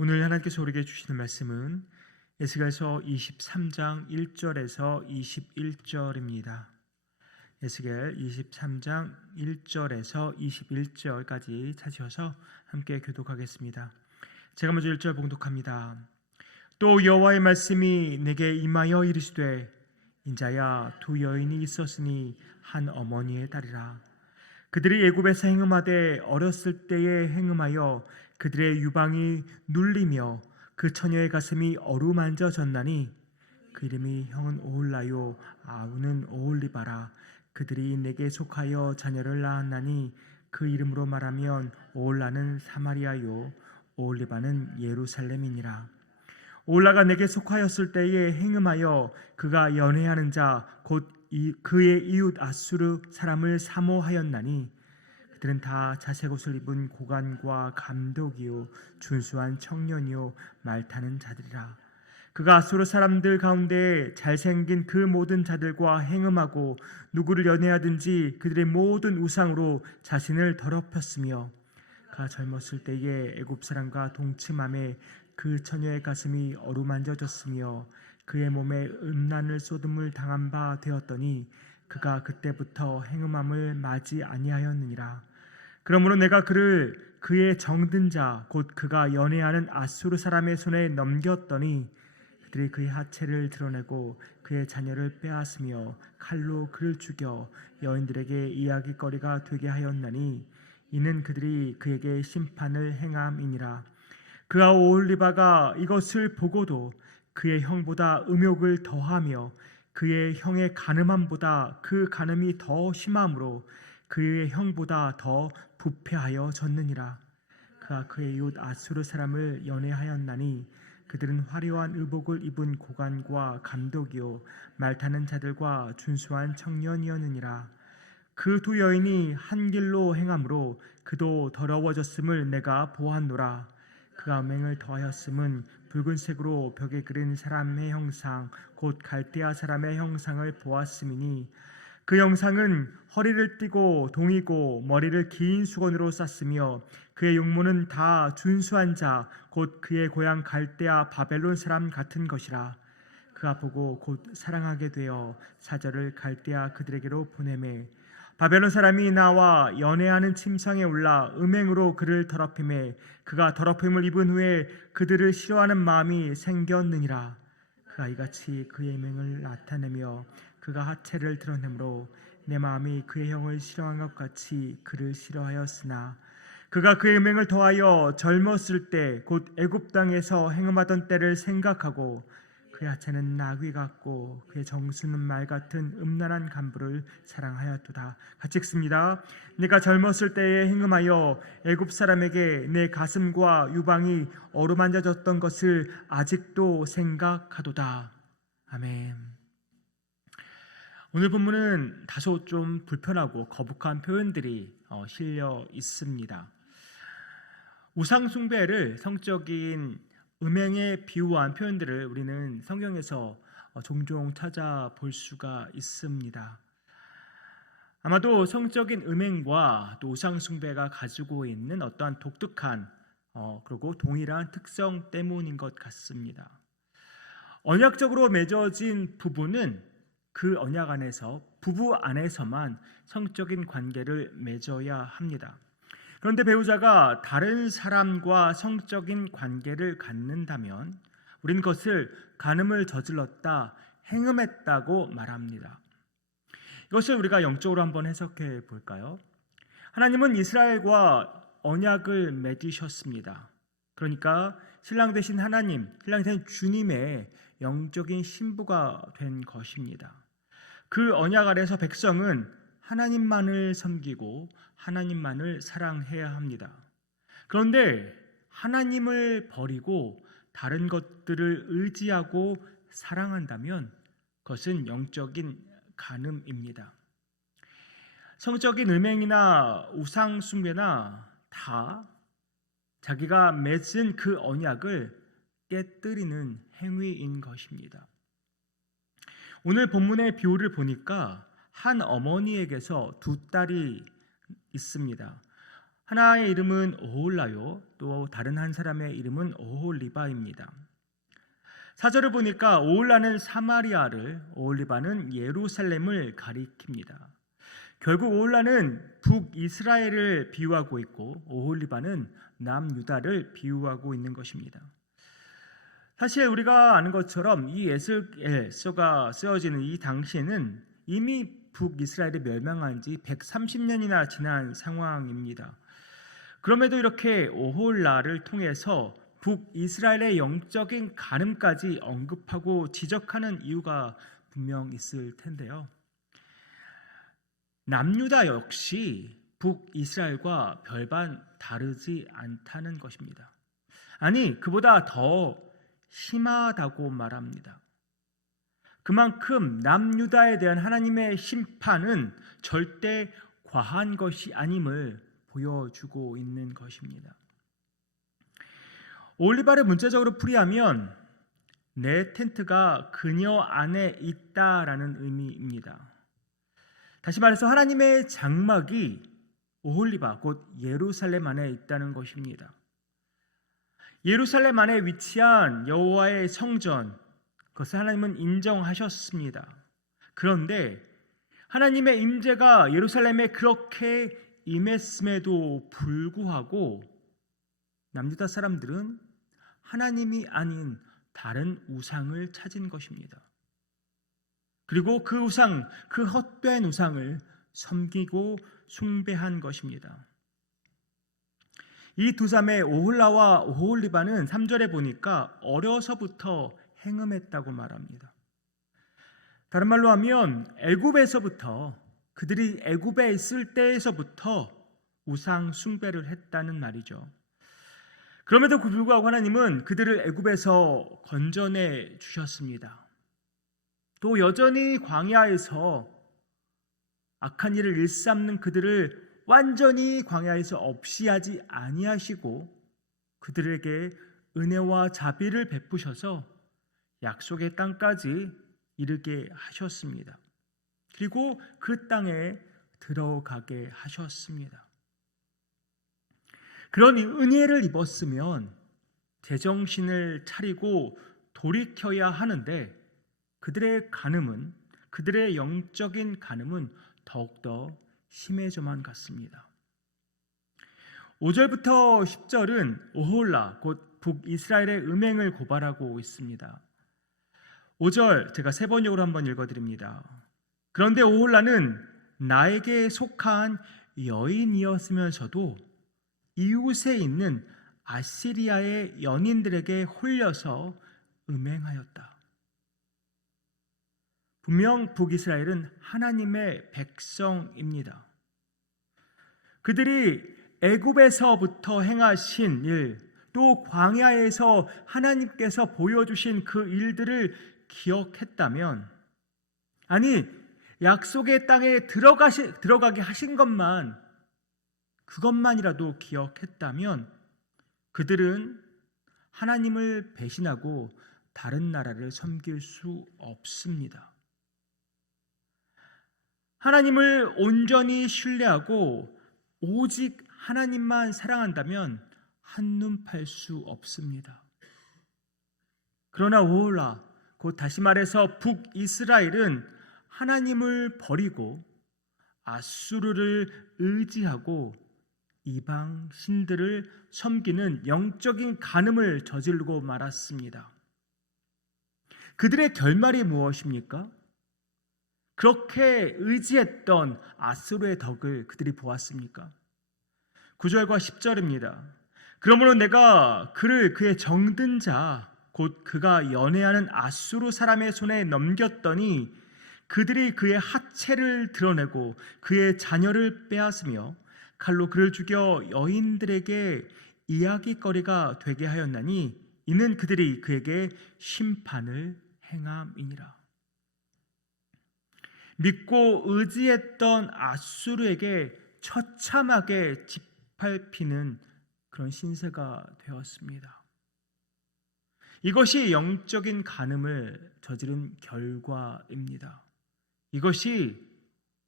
오늘 하나님께서 우리에게 주시는 말씀은 에스겔서 23장 1절에서 21절입니다. 에스겔 23장 1절에서 21절까지 찾으셔서 함께 교독하겠습니다. 제가 먼저 1절 봉독합니다. 또 여호와의 말씀이 내게 임하여 이르시되 인자야, 두 여인이 있었으니 한 어머니의 딸이라. 그들이 애굽에서 행음하되 어렸을 때에 행음하여 그들의 유방이 눌리며 그 처녀의 가슴이 어루만져졌나니 그 이름이 형은 오홀라요 아우는 오홀리바라. 그들이 내게 속하여 자녀를 낳았나니 그 이름으로 말하면 오홀라는 사마리아요 오홀리바는 예루살렘이니라. 오홀라가 내게 속하였을 때에 행음하여 그가 연애하는 자 곧 그의 이웃 아수르 사람을 사모하였나니 그들은 다 자색 옷을 입은 고관과 감독이요 준수한 청년이요 말타는 자들이라. 그가 아수르 사람들 가운데 잘생긴 그 모든 자들과 행음하고 누구를 연애하든지 그들의 모든 우상으로 자신을 더럽혔으며 그가 젊었을 때에 애굽 사람과 동침함에 그 처녀의 가슴이 어루만져졌으며 그의 몸에 음란을 쏟음을 당한 바 되었더니 그가 그때부터 행음함을 맞이 아니하였느니라. 그러므로 내가 그를 그의 정든 자 곧 그가 연애하는 아수르 사람의 손에 넘겼더니 그들이 그의 하체를 드러내고 그의 자녀를 빼앗으며 칼로 그를 죽여 여인들에게 이야기거리가 되게 하였나니 이는 그들이 그에게 심판을 행함이니라. 그가 오홀리바가 이것을 보고도 그의 형보다 음욕을 더하며 그의 형의 간음함보다 그 간음이 더 심함으로 그의 형보다 더 부패하여 졌느니라. 그가 그의 이웃 아수르 사람을 연애하였나니 그들은 화려한 의복을 입은 고관과 감독이요 말타는 자들과 준수한 청년이었느니라. 그 두 여인이 한 길로 행함으로 그도 더러워졌음을 내가 보았노라. 그가 음행을 더하였음은 붉은색으로 벽에 그린 사람의 형상 곧 갈대아 사람의 형상을 보았음이니 그 형상은 허리를 띠고 동이고 머리를 긴 수건으로 쌌으며 그의 용모는 다 준수한 자 곧 그의 고향 갈대아 바벨론 사람 같은 것이라. 그가 보고 곧 사랑하게 되어 사절을 갈대아 그들에게로 보내매 바벨론 사람이 나와 연애하는 침상에 올라 음행으로 그를 더럽히매 그가 더럽힘을 입은 후에 그들을 싫어하는 마음이 생겼느니라. 그가 이같이 그의 음행을 나타내며 그가 하체를 드러내므로 내 마음이 그의 형을 싫어한 것 같이 그를 싫어하였으나 그가 그의 음행을 더하여 젊었을 때 곧 애굽 땅에서 행음하던 때를 생각하고 그의 하체는 나귀 같고 그의 정수는 말 같은 음란한 간부를 사랑하였도다. 같이 읽습니다. 내가 젊었을 때에 행음하여 애굽 사람에게 내 가슴과 유방이 어루만져졌던 것을 아직도 생각하도다. 아멘. 오늘 본문은 다소 좀 불편하고 거북한 표현들이 실려 있습니다. 우상 숭배를 성적인 음행에 비유한 표현들을 우리는 성경에서 종종 찾아볼 수가 있습니다. 아마도 성적인 음행과 또 우상 숭배가 가지고 있는 어떠한 독특한 그리고 동일한 특성 때문인 것 같습니다. 언약적으로 맺어진 부부는 그 언약 안에서 부부 안에서만 성적인 관계를 맺어야 합니다. 그런데 배우자가 다른 사람과 성적인 관계를 갖는다면 우리는 그것을 간음을 저질렀다, 행음했다고 말합니다. 이것을 우리가 영적으로 한번 해석해 볼까요? 하나님은 이스라엘과 언약을 맺으셨습니다. 그러니까 신랑 되신 하나님, 신랑 되신 주님의 영적인 신부가 된 것입니다. 그 언약 아래서 백성은 하나님만을 섬기고 하나님만을 사랑해야 합니다. 그런데 하나님을 버리고 다른 것들을 의지하고 사랑한다면 그것은 영적인 간음입니다. 성적인 음행이나 우상 숭배나 다 자기가 맺은 그 언약을 깨뜨리는 행위인 것입니다. 오늘 본문의 비유를 보니까 한 어머니에게서 두 딸이 있습니다. 하나의 이름은 오홀라요, 또 다른 한 사람의 이름은 오홀리바입니다. 사절을 보니까 오홀라는 사마리아를, 오홀리바는 예루살렘을 가리킵니다. 결국 오홀라는 북이스라엘을 비유하고 있고 오홀리바는 남유다를 비유하고 있는 것입니다. 사실 우리가 아는 것처럼 이 에스겔서가 쓰여지는 이 당시에는 이미 북이스라엘이 멸망한 지 130년이나 지난 상황입니다. 그럼에도 이렇게 오홀라를 통해서 북이스라엘의 영적인 간음까지 언급하고 지적하는 이유가 분명 있을 텐데요. 남유다 역시 북이스라엘과 별반 다르지 않다는 것입니다. 아니, 그보다 더 심하다고 말합니다. 그만큼 남유다에 대한 하나님의 심판은 절대 과한 것이 아님을 보여주고 있는 것입니다. 올리바를 문자적으로 풀이하면 내 텐트가 그녀 안에 있다라는 의미입니다. 다시 말해서 하나님의 장막이 오홀리바 곧 예루살렘 안에 있다는 것입니다. 예루살렘 안에 위치한 여호와의 성전, 그것을 하나님은 인정하셨습니다. 그런데 하나님의 임재가 예루살렘에 그렇게 임했음에도 불구하고 남유다 사람들은 하나님이 아닌 다른 우상을 찾은 것입니다. 그리고 그 우상, 그 헛된 우상을 섬기고 숭배한 것입니다. 이 두 자매 오홀라와 오홀리바는 3절에 보니까 어려서부터 행음했다고 말합니다. 다른 말로 하면 애굽에서부터, 그들이 애굽에 있을 때에서부터 우상 숭배를 했다는 말이죠. 그럼에도 불구하고 하나님은 그들을 애굽에서 건져내 주셨습니다. 또 여전히 광야에서 악한 일을 일삼는 그들을 완전히 광야에서 없이 하지 아니하시고 그들에게 은혜와 자비를 베푸셔서 약속의 땅까지 이르게 하셨습니다. 그리고 그 땅에 들어가게 하셨습니다. 그런 은혜를 입었으면 제정신을 차리고 돌이켜야 하는데 그들의 간음은, 그들의 영적인 간음은 더욱더 심해져만 갔습니다. 5절부터 10절은 오홀라 곧 북이스라엘의 음행을 고발하고 있습니다. 5절 제가 세 번역으로 한번 읽어드립니다. 그런데 오홀라는 나에게 속한 여인이었으면서도 이웃에 있는 아시리아의 연인들에게 홀려서 음행하였다. 분명 북이스라엘은 하나님의 백성입니다. 그들이 애굽에서부터 행하신 일, 또 광야에서 하나님께서 보여주신 그 일들을 기억했다면, 아니 약속의 땅에 들어가게 하신 것만, 그것만이라도 기억했다면 그들은 하나님을 배신하고 다른 나라를 섬길 수 없습니다. 하나님을 온전히 신뢰하고 오직 하나님만 사랑한다면 한눈 팔 수 없습니다. 그러나 오홀라, 곧 다시 말해서 북이스라엘은 하나님을 버리고 아수르를 의지하고 이방 신들을 섬기는 영적인 간음을 저지르고 말았습니다. 그들의 결말이 무엇입니까? 그렇게 의지했던 아수르의 덕을 그들이 보았습니까? 9절과 10절입니다. 그러므로 내가 그를 그의 정든 자 곧 그가 연애하는 아수르 사람의 손에 넘겼더니 그들이 그의 하체를 드러내고 그의 자녀를 빼앗으며 칼로 그를 죽여 여인들에게 이야기거리가 되게 하였나니 이는 그들이 그에게 심판을 행함이니라. 믿고 의지했던 아수르에게 처참하게 짓밟히는 그런 신세가 되었습니다. 이것이 영적인 간음을 저지른 결과입니다. 이것이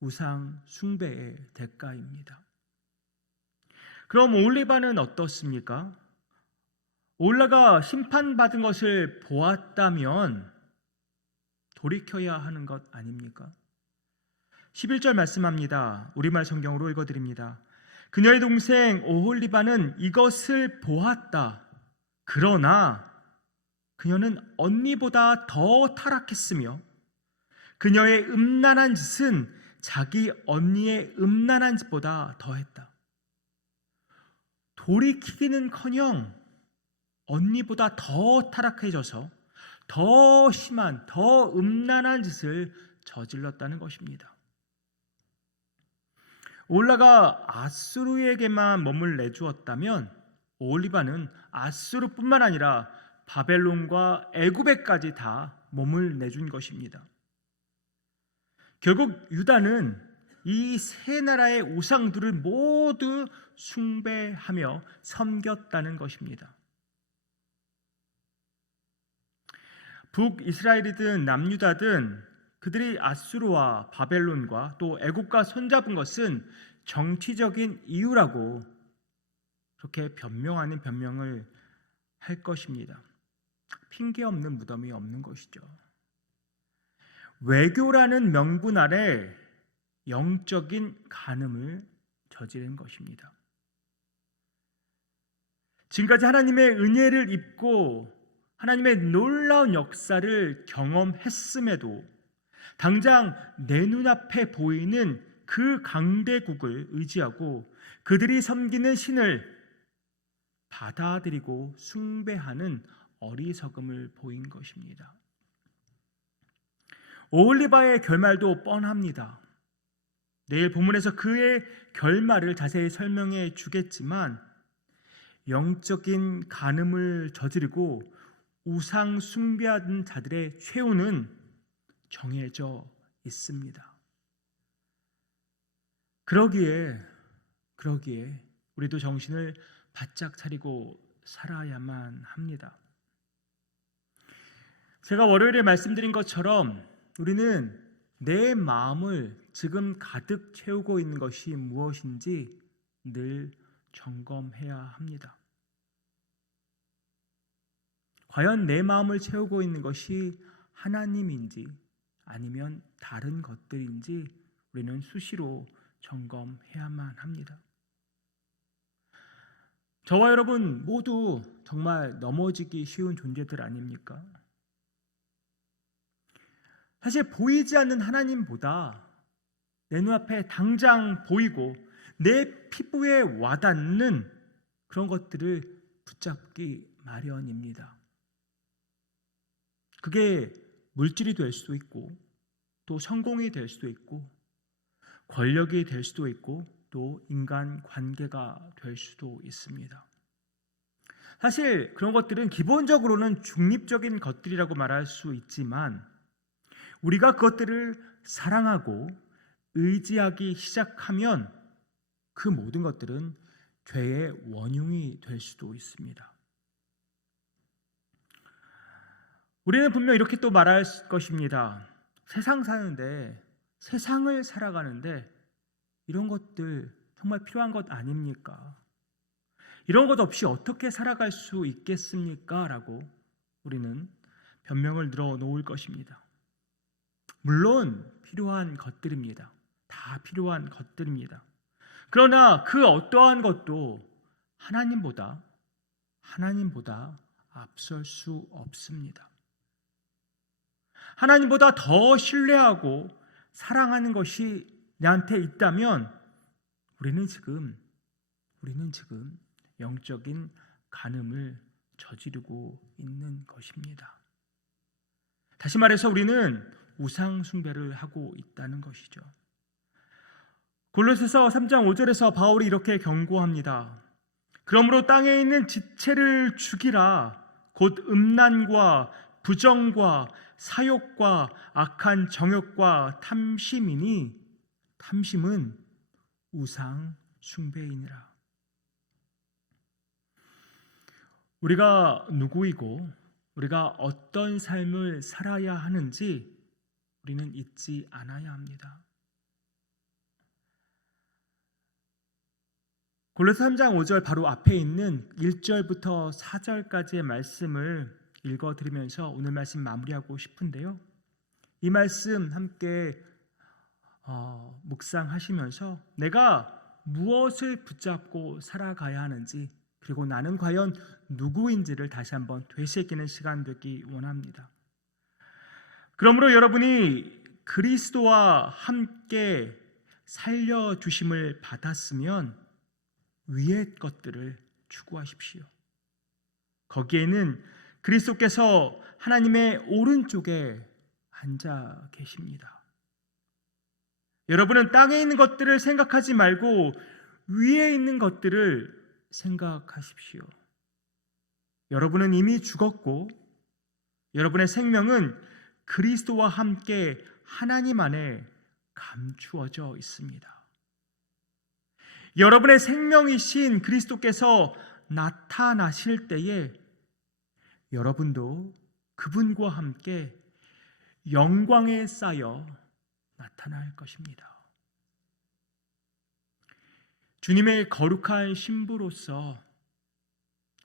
우상 숭배의 대가입니다. 그럼 올리바는 어떻습니까? 올라가 심판받은 것을 보았다면 돌이켜야 하는 것 아닙니까? 11절 말씀합니다. 우리말 성경으로 읽어드립니다. 그녀의 동생 오홀리바는 이것을 보았다. 그러나 그녀는 언니보다 더 타락했으며 그녀의 음란한 짓은 자기 언니의 음란한 짓보다 더했다. 돌이키기는커녕 언니보다 더 타락해져서 더 심한, 더 음란한 짓을 저질렀다는 것입니다. 올라가 아수르에게만 몸을 내주었다면 오홀리바는 아수르뿐만 아니라 바벨론과 애굽에까지 다 몸을 내준 것입니다. 결국 유다는 이 세 나라의 우상들을 모두 숭배하며 섬겼다는 것입니다. 북이스라엘이든 남유다든 그들이 아수르와 바벨론과 또 애국과 손잡은 것은 정치적인 이유라고 그렇게 변명하는 변명을 할 것입니다. 핑계 없는 무덤이 없는 것이죠. 외교라는 명분 아래 영적인 간음을 저지른 것입니다. 지금까지 하나님의 은혜를 입고 하나님의 놀라운 역사를 경험했음에도 당장 내 눈앞에 보이는 그 강대국을 의지하고 그들이 섬기는 신을 받아들이고 숭배하는 어리석음을 보인 것입니다. 오홀리바의 결말도 뻔합니다. 내일 본문에서 그의 결말을 자세히 설명해 주겠지만 영적인 간음을 저지르고 우상 숭배하는 자들의 최후는 정해져 있습니다. 그러기에 우리도 정신을 바짝 차리고 살아야만 합니다. 제가 월요일에 말씀드린 것처럼 우리는 내 마음을 지금 가득 채우고 있는 것이 무엇인지 늘 점검해야 합니다. 과연 내 마음을 채우고 있는 것이 하나님인지 아니면 다른 것들인지 우리는 수시로 점검해야만 합니다. 저와 여러분 모두 정말 넘어지기 쉬운 존재들 아닙니까? 사실 보이지 않는 하나님보다 내 눈앞에 당장 보이고 내 피부에 와닿는 그런 것들을 붙잡기 마련입니다. 그게 물질이 될 수도 있고 또 성공이 될 수도 있고 권력이 될 수도 있고 또 인간 관계가 될 수도 있습니다. 사실 그런 것들은 기본적으로는 중립적인 것들이라고 말할 수 있지만 우리가 그것들을 사랑하고 의지하기 시작하면 그 모든 것들은 죄의 원흉이 될 수도 있습니다. 우리는 분명 이렇게 또 말할 것입니다. 세상을 살아가는데 이런 것들 정말 필요한 것 아닙니까? 이런 것 없이 어떻게 살아갈 수 있겠습니까? 라고 우리는 변명을 늘어놓을 것입니다. 물론 필요한 것들입니다. 다 필요한 것들입니다. 그러나 그 어떠한 것도 하나님보다 앞설 수 없습니다. 하나님보다 더 신뢰하고 사랑하는 것이 내한테 있다면 우리는 지금 영적인 간음을 저지르고 있는 것입니다. 다시 말해서 우리는 우상 숭배를 하고 있다는 것이죠. 골로새서 3장 5절에서 바울이 이렇게 경고합니다. 그러므로 땅에 있는 지체를 죽이라. 곧 음란과 부정과 사욕과 악한 정욕과 탐심이니 탐심은 우상 숭배이니라. 우리가 누구이고 우리가 어떤 삶을 살아야 하는지 우리는 잊지 않아야 합니다. 골로새 3장 5절 바로 앞에 있는 1절부터 4절까지의 말씀을 읽어드리면서 오늘 말씀 마무리하고 싶은데요. 이 말씀 함께 묵상하시면서 내가 무엇을 붙잡고 살아가야 하는지, 그리고 나는 과연 누구인지를 다시 한번 되새기는 시간 되기 원합니다. 그러므로 여러분이 그리스도와 함께 살려주심을 받았으면 위의 것들을 추구하십시오. 거기에는 그리스도께서 하나님의 오른쪽에 앉아 계십니다. 여러분은 땅에 있는 것들을 생각하지 말고 위에 있는 것들을 생각하십시오. 여러분은 이미 죽었고 여러분의 생명은 그리스도와 함께 하나님 안에 감추어져 있습니다. 여러분의 생명이신 그리스도께서 나타나실 때에 여러분도 그분과 함께 영광에 쌓여 나타날 것입니다. 주님의 거룩한 신부로서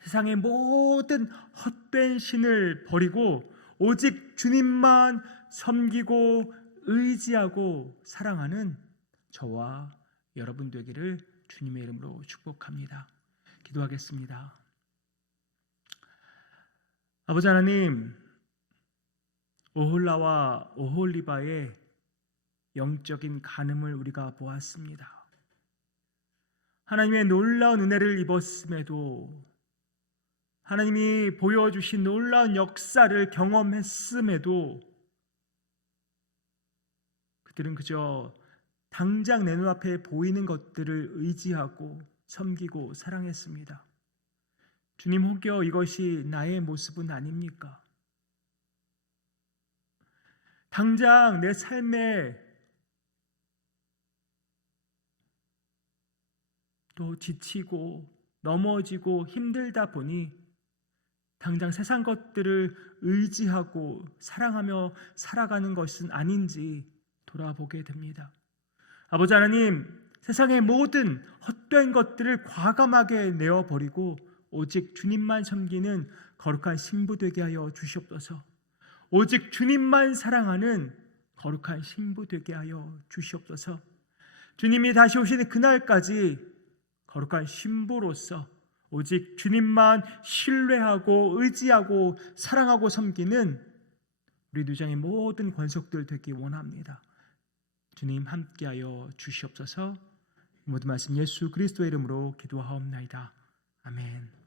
세상의 모든 헛된 신을 버리고 오직 주님만 섬기고 의지하고 사랑하는 저와 여러분 되기를 주님의 이름으로 축복합니다. 기도하겠습니다. 아버지 하나님, 오홀라와 오홀리바의 영적인 간음을 우리가 보았습니다. 하나님의 놀라운 은혜를 입었음에도, 하나님이 보여주신 놀라운 역사를 경험했음에도 그들은 그저 당장 내 눈앞에 보이는 것들을 의지하고 섬기고 사랑했습니다. 주님, 혹여 이것이 나의 모습은 아닙니까? 당장 내 삶에 또 지치고 넘어지고 힘들다 보니 당장 세상 것들을 의지하고 사랑하며 살아가는 것은 아닌지 돌아보게 됩니다. 아버지 하나님, 세상의 모든 헛된 것들을 과감하게 내어버리고 오직 주님만 섬기는 거룩한 신부 되게 하여 주시옵소서. 오직 주님만 사랑하는 거룩한 신부 되게 하여 주시옵소서. 주님이 다시 오시는 그날까지 거룩한 신부로서 오직 주님만 신뢰하고 의지하고 사랑하고 섬기는 우리 누장의 모든 권속들 되기 원합니다. 주님 함께하여 주시옵소서. 모든 말씀 예수 그리스도의 이름으로 기도하옵나이다. 아멘.